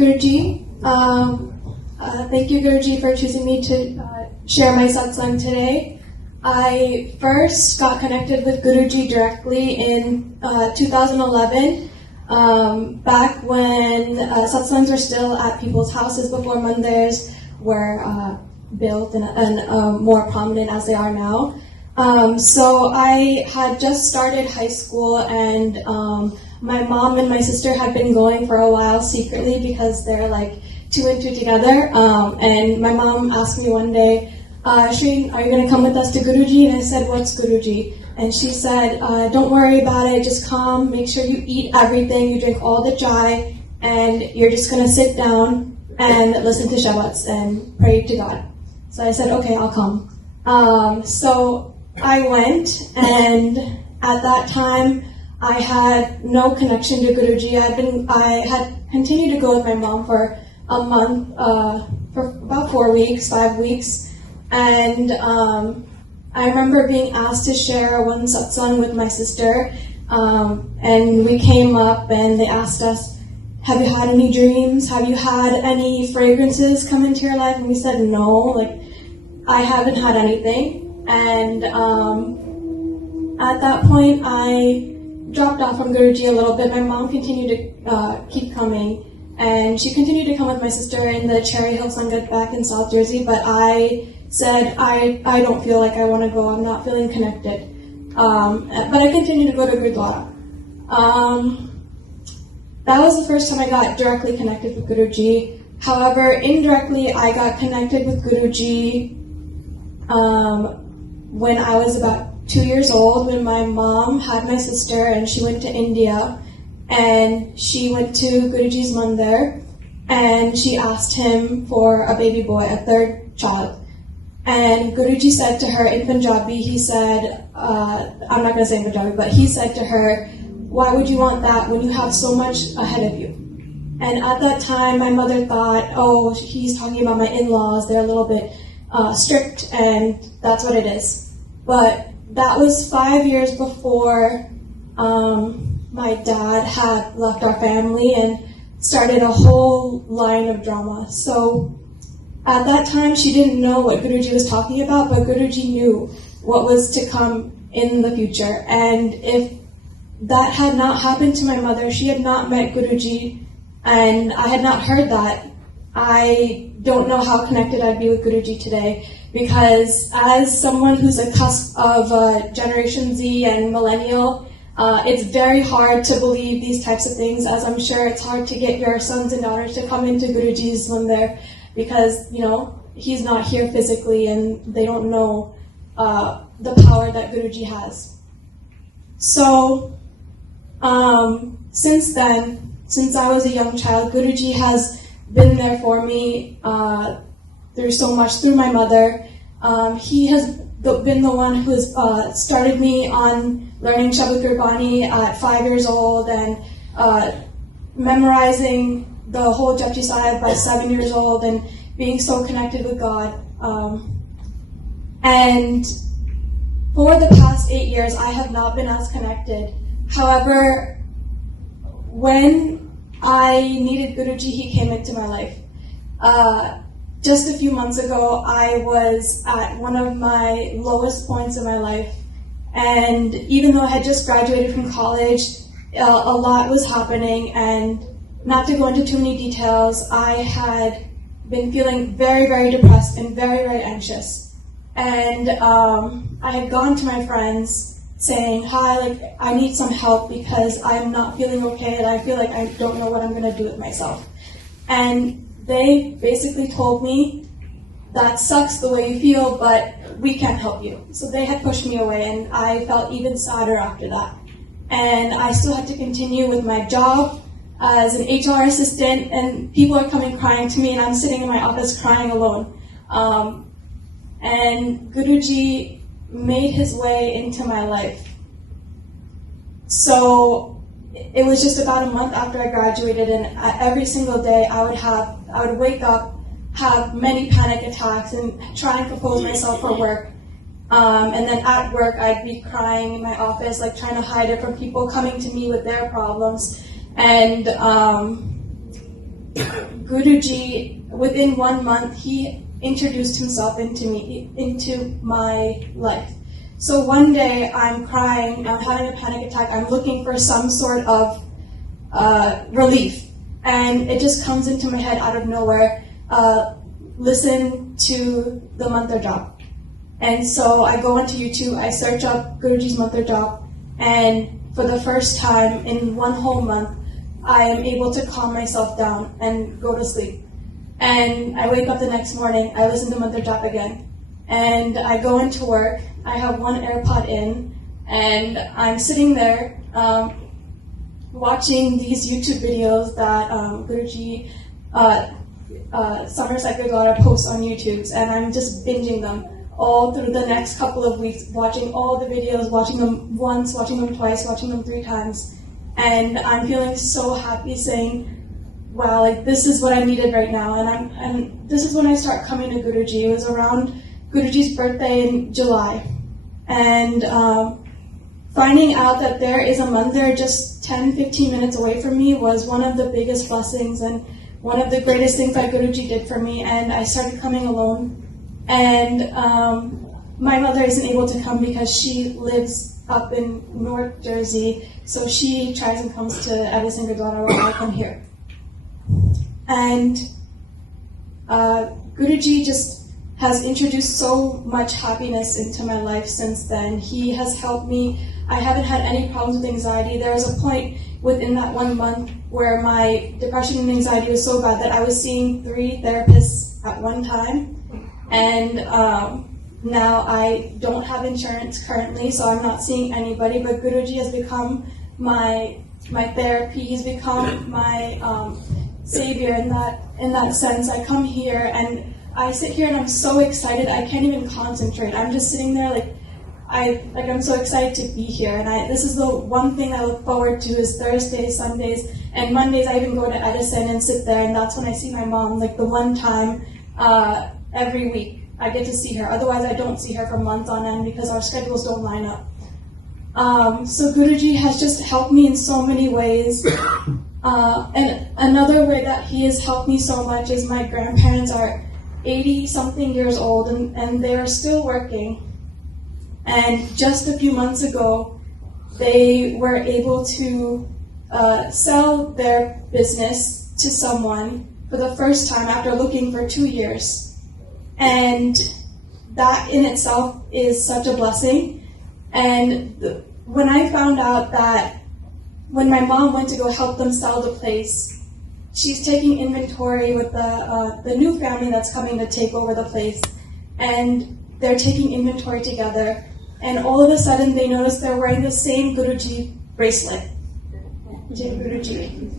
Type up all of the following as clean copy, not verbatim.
Guruji. Thank you, Guruji, for choosing me to share my satsang today. I first got connected with Guruji directly in 2011, back when satsangs were still at people's houses before mandirs were built and more prominent as they are now. So I had just started high school, and my mom and my sister had been going for a while secretly because they're like two and two together. And my mom asked me one day, Shireen, are you going to come with us to Guruji? And I said, what's Guruji? And she said, don't worry about it, just come, make sure you eat everything, you drink all the chai, and you're just going to sit down and listen to Shabbats and pray to God. So I said, okay, I'll come. So I went, and at that time, I had no connection to Guruji. I had continued to go with my mom for a month, for about 4 weeks, 5 weeks, and I remember being asked to share one satsang with my sister, and we came up and they asked us, have you had any dreams? Have you had any fragrances come into your life? And we said no, like I haven't had anything. And at that point, I dropped off from Guruji a little bit. My mom continued to keep coming, and she continued to come with my sister in the Cherry Hill Sangat back in South Jersey, but I said, I don't feel like I want to go, I'm not feeling connected. But I continued to go to Gurdwara. That was the first time I got directly connected with Guruji. However, indirectly, I got connected with Guruji when I was about 2 years old, when my mom had my sister and she went to India, and she went to Guruji's mandir, and she asked him for a baby boy, a third child. And Guruji said to her in Punjabi, he said, I'm not going to say in Punjabi, but he said to her, why would you want that when you have so much ahead of you? And at that time, my mother thought, oh, he's talking about my in-laws, they're a little bit strict, and that's what it is. But that was 5 years before my dad had left our family and started a whole line of drama. So at that time, she didn't know what Guruji was talking about, but Guruji knew what was to come in the future. And if that had not happened to my mother, she had not met Guruji, and I had not heard that, I don't know how connected I'd be with Guruji today. Because as someone who's a cusp of Generation Z and Millennial, it's very hard to believe these types of things, as I'm sure it's hard to get your sons and daughters to come into Guruji's mandir, because, you know, he's not here physically and they don't know the power that Guruji has. So, since then, since I was a young child, Guruji has been there for me through so much, through my mother. He has been the one who has started me on learning Shabad Gurbani at 5 years old, and memorizing the whole Japji Sahib by 7 years old, and being so connected with God. And for the past 8 years, I have not been as connected. However, when I needed Guruji, he came into my life. Just a few months ago, I was at one of my lowest points in my life. And even though I had just graduated from college, a lot was happening, and not to go into too many details, I had been feeling very, very depressed and very, very anxious. And I had gone to my friends saying, hi, like, I need some help because I'm not feeling okay, and I feel like I don't know what I'm going to do with myself. And they basically told me, that sucks the way you feel, but we can't help you. So they had pushed me away, and I felt even sadder after that. And I still had to continue with my job as an HR assistant, and people are coming crying to me, and I'm sitting in my office crying alone. And Guruji made his way into my life. So it was just about a month after I graduated, and every single day I would wake up, have many panic attacks, and try and compose myself for work. And then at work, I'd be crying in my office, like trying to hide it from people coming to me with their problems. And Guruji, within 1 month, he introduced himself into my life. So one day I'm crying, I'm having a panic attack, I'm looking for some sort of relief. And it just comes into my head out of nowhere, listen to the mantra jap. And so I go onto YouTube, I search up Guruji's mantra jap, and for the first time in 1 whole month, I am able to calm myself down and go to sleep. And I wake up the next morning, I listen to mantra jap again. And I go into work, I have 1 AirPod in, and I'm sitting there watching these YouTube videos that Guruji, Somerset posts on YouTube, and I'm just binging them all through the next couple of weeks, watching all the videos, watching them once, watching them twice, watching them 3 times. And I'm feeling so happy saying, wow, like this is what I needed right now. And this is when I start coming to Guruji. It was around Guruji's birthday in July. And finding out that there is a mandir just 10-15 minutes away from me was one of the biggest blessings and one of the greatest things that Guruji did for me. And I started coming alone. And my mother isn't able to come because she lives up in North Jersey, so she tries and comes to every single Gurdwara when I come here. And Guruji just has introduced so much happiness into my life since then. He has helped me. I haven't had any problems with anxiety. There was a point within that 1 month where my depression and anxiety was so bad that I was seeing 3 therapists at one time. And now I don't have insurance currently, so I'm not seeing anybody, but Guruji has become my therapy. He's become my savior in that sense. I come here and I sit here and I'm so excited I can't even concentrate. I'm just sitting there I'm so excited to be here. And this is the one thing I look forward to is Thursdays, Sundays, and Mondays. I even go to Edison and sit there, and that's when I see my mom, like the one time every week I get to see her. Otherwise, I don't see her for months on end because our schedules don't line up. So Guruji has just helped me in so many ways. And another way that he has helped me so much is my grandparents are 80-something years old, and they are still working. And just a few months ago, they were able to sell their business to someone for the first time after looking for 2 years. And that in itself is such a blessing. And when I found out that when my mom went to go help them sell the place, she's taking inventory with the new family that's coming to take over the place. And they're taking inventory together. And all of a sudden they notice they're wearing the same Guruji bracelet. Jai Guruji.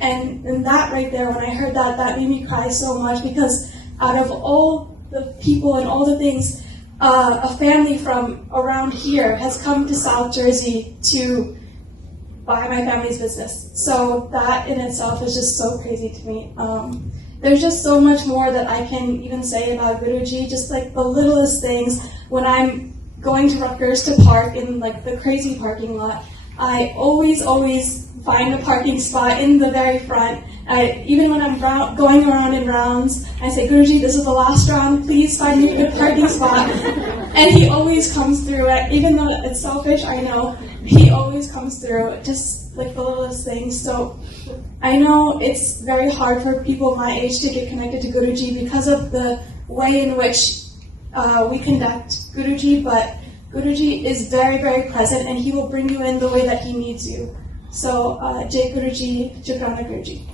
And that right there, when I heard that made me cry so much, because out of all the people and all the things, a family from around here has come to South Jersey to buy my family's business. So that in itself is just so crazy to me. There's just so much more that I can even say about Guruji, just like the littlest things. When I'm going to Rutgers to park in like the crazy parking lot, I always find a parking spot in the very front. Even when I'm going around in rounds, I say, Guruji, this is the last round, please find me a good parking spot. And he always comes through. Even though it's selfish, I know, he always comes through, just like the littlest things. So I know it's very hard for people my age to get connected to Guruji because of the way in which we conduct Guruji, but Guruji is very, very present, and he will bring you in the way that he needs you. So, Jai Guruji, Jukrana Guruji.